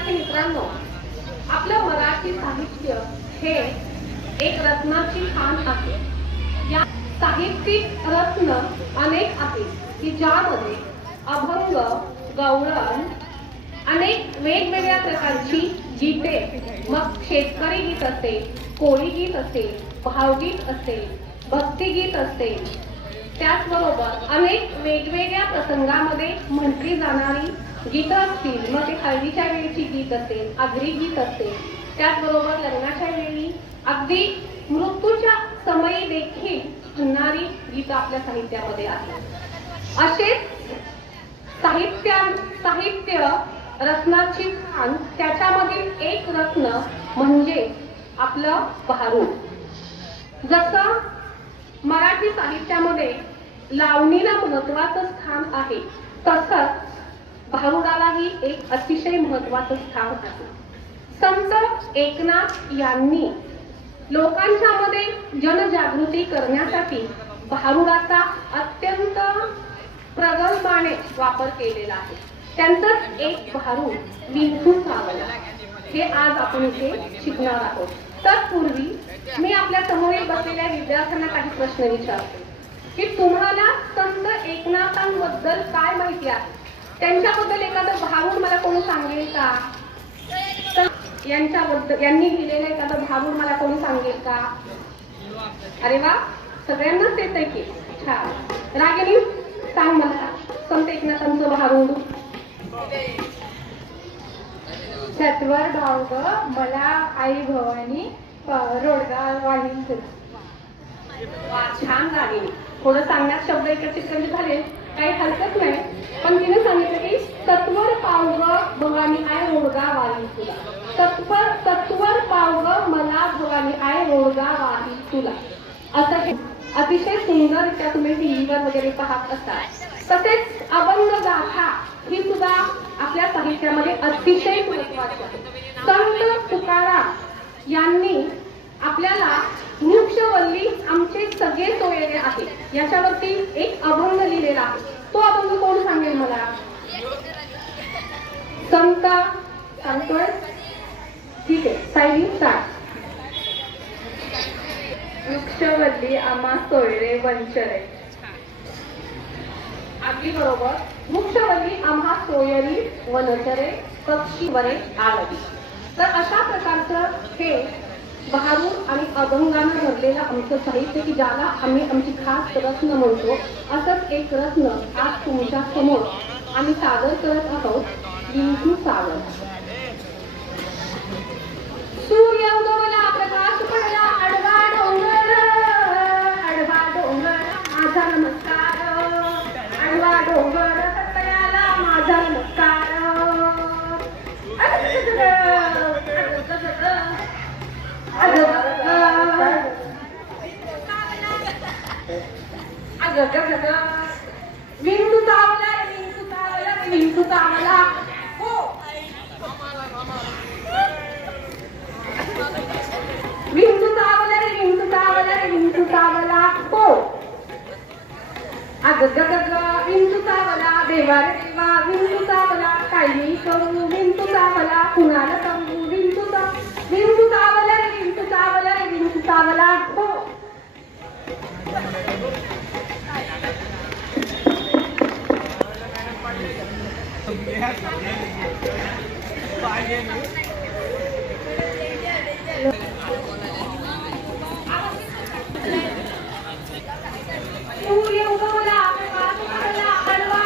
विद्यार्थी मित्रांनो आपलं मराठी साहित्य हे एक रत्नाची खाण आहे. या साहित्यिक रत्न अनेक आहेत की ज्यामध्ये अभंग गौरण अनेक वेगवेगळ्या प्रकारची गीते मग शेतकरी गीत असते कोळी गीत असेल भावगीत असेल भक्तिगीत असते त्याचबरोबर अनेक वेगवेगळ्या प्रसंगामध्ये म्हटली जाणारी गीतं असतील मग ते हळदीच्या वेळीची गीत असेल आगरी गीत असेल त्याचबरोबर लग्नाच्या वेळी अगदी मृत्यूच्या समयी देखील म्हणणारी गीतं आपल्या साहित्यामध्ये आहेत. असेच साहित्य साहित्य रत्नाची खान त्याच्यामधील एक रत्न म्हणजे आपलं भारूड. जसं मराठी साहित्यामध्ये लावणीला महत्वाचं स्थान आहे तसंच भारुडालाही एक अतिशय महत्वाचं स्थान आहे. संत एकनाथ यांनी लोकांच्या मध्ये जनजागृती करण्यासाठी भारुडाचा अत्यंत प्रगल्भाने वापर केलेला आहे. त्यांचंच एक भारूड विंचून सावला हे आज आपण इथे शिकणार आहोत. तत्पूर्वी मी आपल्या समोरील बसलेल्या विद्यार्थ्यांना काही प्रश्न विचारतो. की तुम्हाला संत एकनाथांबद्दल काय माहिती आहे? त्यांच्याबद्दल एखादं भारूड मला कोणी सांगेल का? तर यांच्याबद्दल यांनी लिहिलेलं एखादं भारूड मला कोणी सांगेल का? अरे वा सगळ्यांनाच येत आहे की. छान. रागिनी सांग मला. संत एकनाथांचं भारूड सत्वर भावग मला आई भवानी रोडगा वाहिनी छान रागिनी थोडं सांगण्यात शब्द इकडचे तिकडचे झाले. काही हरकत नाही. पण तिने सांगितलं की तत्वर पावग भगानी आय रोडगा वाली तुला. तत्वर सत्वर पावग मला भगानी आय रोडगा वाली तुला. असं हे अतिशय सुंदररित्या तुम्ही टीव्हीवर वगैरे पाहत असता तसेच अभंग गाथा ही सुद्धा आपल्या साहित्यामध्ये अतिशय महत्वाची संत तुकाराम यांनी आपल्याला वृक्षवल्ली आम सगळे सोयरे आहे. याच्यावरती एक अभंग लिहिलेला आहे. तो अभंग कोण सांगेल मला? संत सांगतोय? ठीक आहे. सायली स्टार्ट वृक्षवल्ली आम्हा सोयरे वंचरे. अगदी बरोबर. वृक्षवल्ली आम्हा सोयरी वनचरे पक्षी वरे आळवी तर अशा प्रकारचं हे बहारूर आणि अभंगानं भरलेलं आमचं साहित्य की ज्याला आम्ही आमची खास रत्न म्हणतो असंच एक रत्न आज तुमच्यासमोर आम्ही सादर करत आहोत विंचू सागर विंटू तावला विंटू तावला विंटू तावला. हो. विंटू तावला रे तावला चावला तावला. हो. अग ग ग ग विंटू देवा रे देवा विंटू तावला. काय मी करू विंटू तावला कुणाला सांगू विंटू ता विंटू तावला रे तावला चावला तावला. विंटू चावला हो. सूर्य उगवला प्रकाश पडला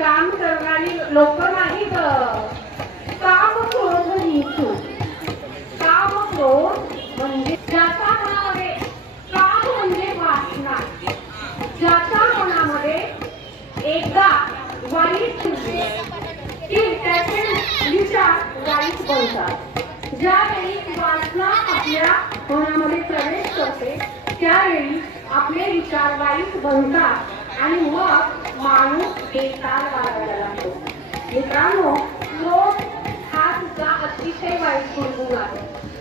काम करणारी लोक नाही काम क्रोध हिंसू काम क्रोध म्हणजे ज्याचा मनामध्ये काम म्हणजे वाचना ज्याचा मनामध्ये एकदा वाईट की त्याचे विचार वाईट बनतात. ज्यावेळी वाचना आपल्या मनामध्ये प्रवेश करते त्यावेळी आपले विचार वाईट बनतात. आणि मग माणूस बेकार वागायला लागतो. मित्रांनो क्रोध हा सुद्धा अतिशय वाईट गुणगुण आहे.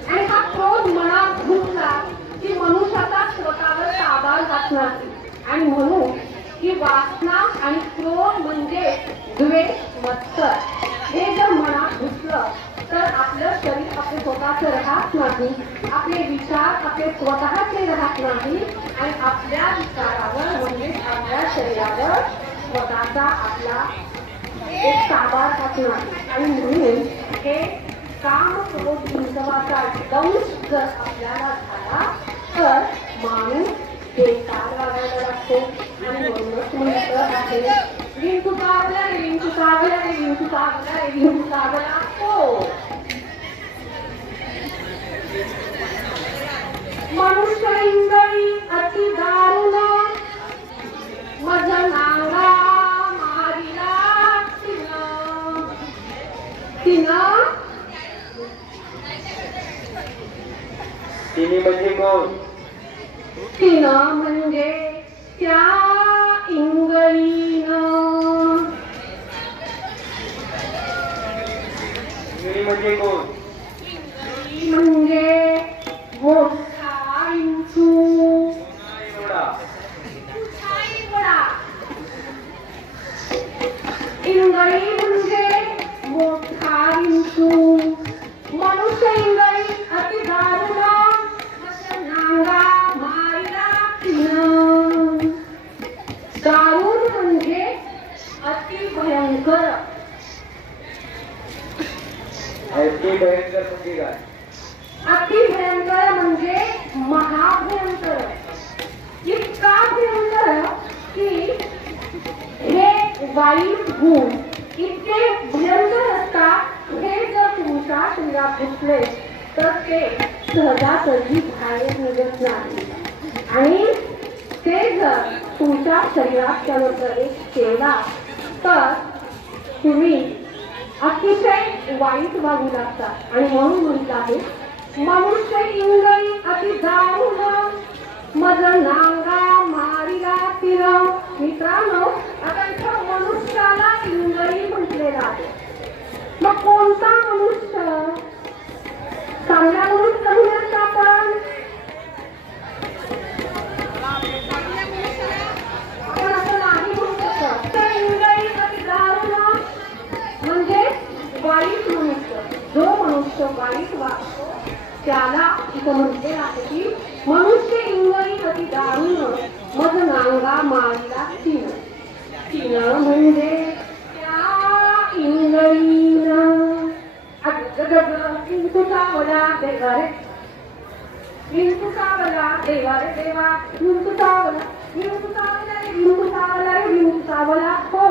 आणि हा क्रोध मनात घुसला की मनुष्याचा स्वतःवर ताबा जात नाही. आणि म्हणून ही वासना आणि क्रोध म्हणजे द्वेष मत्सर. हे जर मनात घुसलं तर आपलं शरीर स्वतःच राहत नाही. आपले विचार आपले स्वतःचे राहत नाही. आणि आपल्या विचारावर म्हणजे आपल्या शरीरावर स्वतःचा आपला एक ताबा राहत नाही. आणि म्हणून हे काम क्रोध हिंसवाचा दंश जर आपल्याला झाला तर माणूस बेकार वागायला लागतो आणि म्हणूनच म्हणतं आहे रिंकू चावला रे विंचू चावला रे रिंकू चावला रे विंचू चावला हो. इंगळी अति दारुण। मज मारिला तिनं। तिनं तिन्ही म्हणजे कोण? तिनं म्हणजे त्या इंगळीनं। तिन्ही म्हणजे कोण? म्हणजे मोठा भयंकर म्हणजे काय? अति भयंकर म्हणजे महाभयंकर. इतका भयंकर की हे वाईट गुण इतके भयंकर असतात हे जर तुमच्या शरीरात घुसले तर ते सहजासहजी बाहेर निघत नाही. आणि ते जर तुमच्या शरीरात त्यानं प्रवेश केला तर तुम्ही अतिशय वाईट वागू लागतात. आणि म्हणून म्हणत आहे मनुष्य इंगळी अति दारुण मज नांगा मारिला तिर. मित्रांनो आता इथं मनुष्याला इंगळी म्हटलेलं आहे मग कोणता मनुष्य चांगला मनुष्य म्हणूयात का आपण आपण असं नाही म्हणू शकत तर इंगळी अति दारुण म्हणजे वाईट मनुष्य जो मनुष्य वाईट वागतो त्याला इथं म्हटले आहे की मनुष्य इंगळी अति दारुण मग नांगा मारला तीन. तीन म्हणजे त्या इंगळीनं तुझा वडा देवा रे. देवा रे देवा. विंचू चावला हो.